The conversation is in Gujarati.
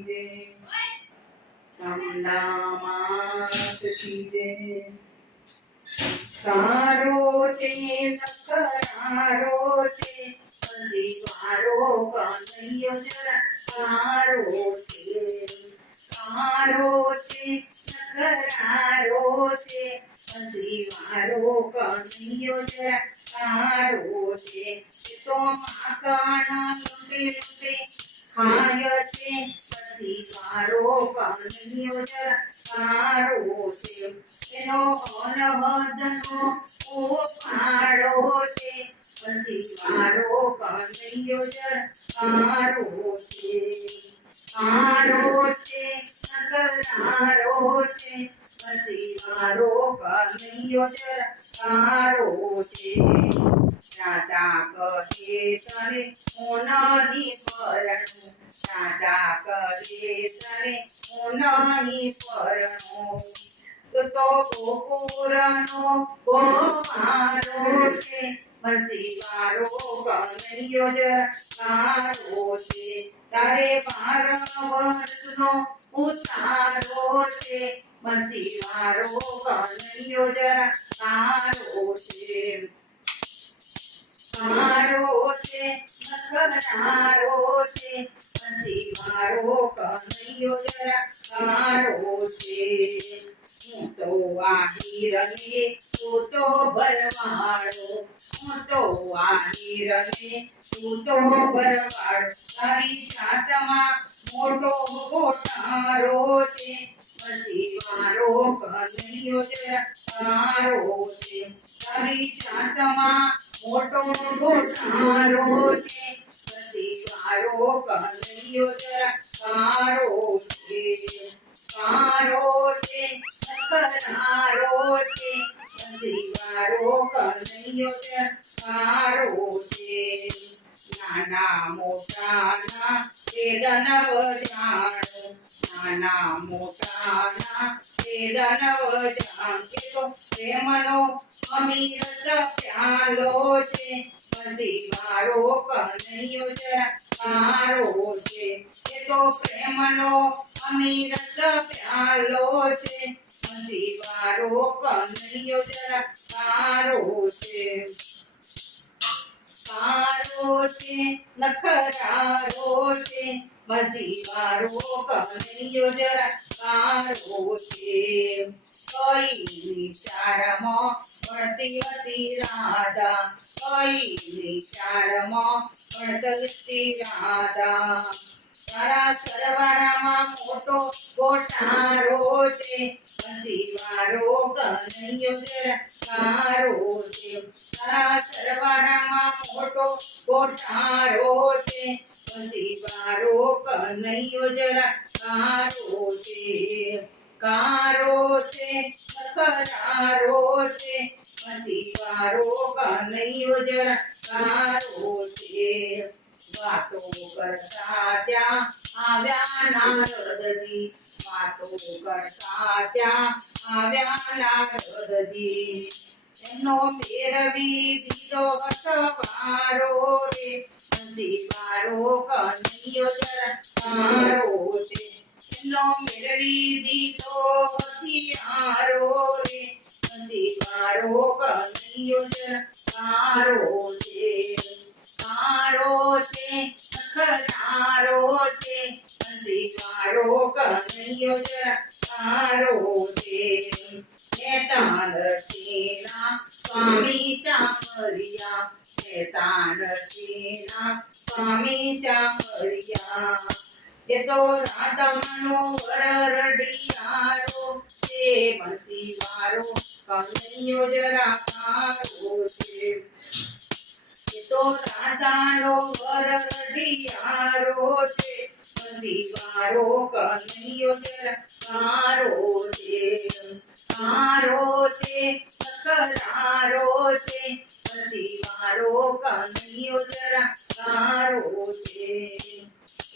જય ચામુંડા માત કી જય તારો છે નકરારો છે પરિવારો કનૈયો જરા તારો છે તારો છે નકરારો છે પરિવારો કનૈયો જરા તારો છે એ તો માકણ લંબે લંબે ખાય છે તારો છે એનો અનહદનો ઉપાડો છે પરિવારો મારો તારો છે તારો છે નગરારો છે પરિવારો કનૈયો જરા તારો છે દાદા કહે તને નહીં પરણું દાદા કરે તને હું નહીં પરણું તો તો ગોકુરનો ગોમારો છે મસીવારો કનૈયો જરા મારો છે તારે બાર વર્ષનો ઉતારો છે મસીવારો કનૈયો જરા મારો છે મારો છે નખરારો છે મારો કનૈયો છે. હું મોટો ગોટારો છે, પછી મારો કનૈયો જરા મારો છે. તારી જાતમાં મોટો ગોટારો છે. પછી મારો કનૈયો જરા મારો છે મારો છે નખરારો છે મારો કનૈયો જરા છે નાના મોટાના વેદનવ જાણો નાના મોટાના વેદનવ કે તો પ્રેમનો અમીર પ્યાલો છે. મારો કનૈયો જરા મારો છે એ છે મારો કનૈયો જરા મારો છે સારો છે છે કઈ વિચારમાં ભણતી હતી રાધા કઈ વિચારમાં હતી રાધા તારા સરવારામાં મોટો ગોટારો છે મજીવારો કનૈયો સારો છે તારા સરવારામાં મોટો ગોટારો છે મજીવારો કનૈયો જરા સારો છે કારો છે નખરારો છે મજીવારો કનૈયો જરા કારો છે. વાતો કરતા ત્યાં આવ્યા નારદજી, વાતો કરતા ત્યાં આવ્યા નારદજી. એમનો ફેરવી દીધો અસવારો રે દીવારો કનૈયો જરા કારો છે. એમનો મેળવી દીધો હથિયારો રે દીવારો કનૈયો જરા મારો છે મારો છે નખરારો છે દીવારો કનૈયો જરા મારો છે નેતાનરસિંહના સ્વામી શામરિયા નેતાનરસિંહના સ્વામી શામરિયા એ તો રાધાનો છે બંસીવારો કનૈયો જરા કારો છે. એ તો રાધાનો વર રડિયારો છે. બંસીવારો કનૈયો જરા કારો જરા કારો છે.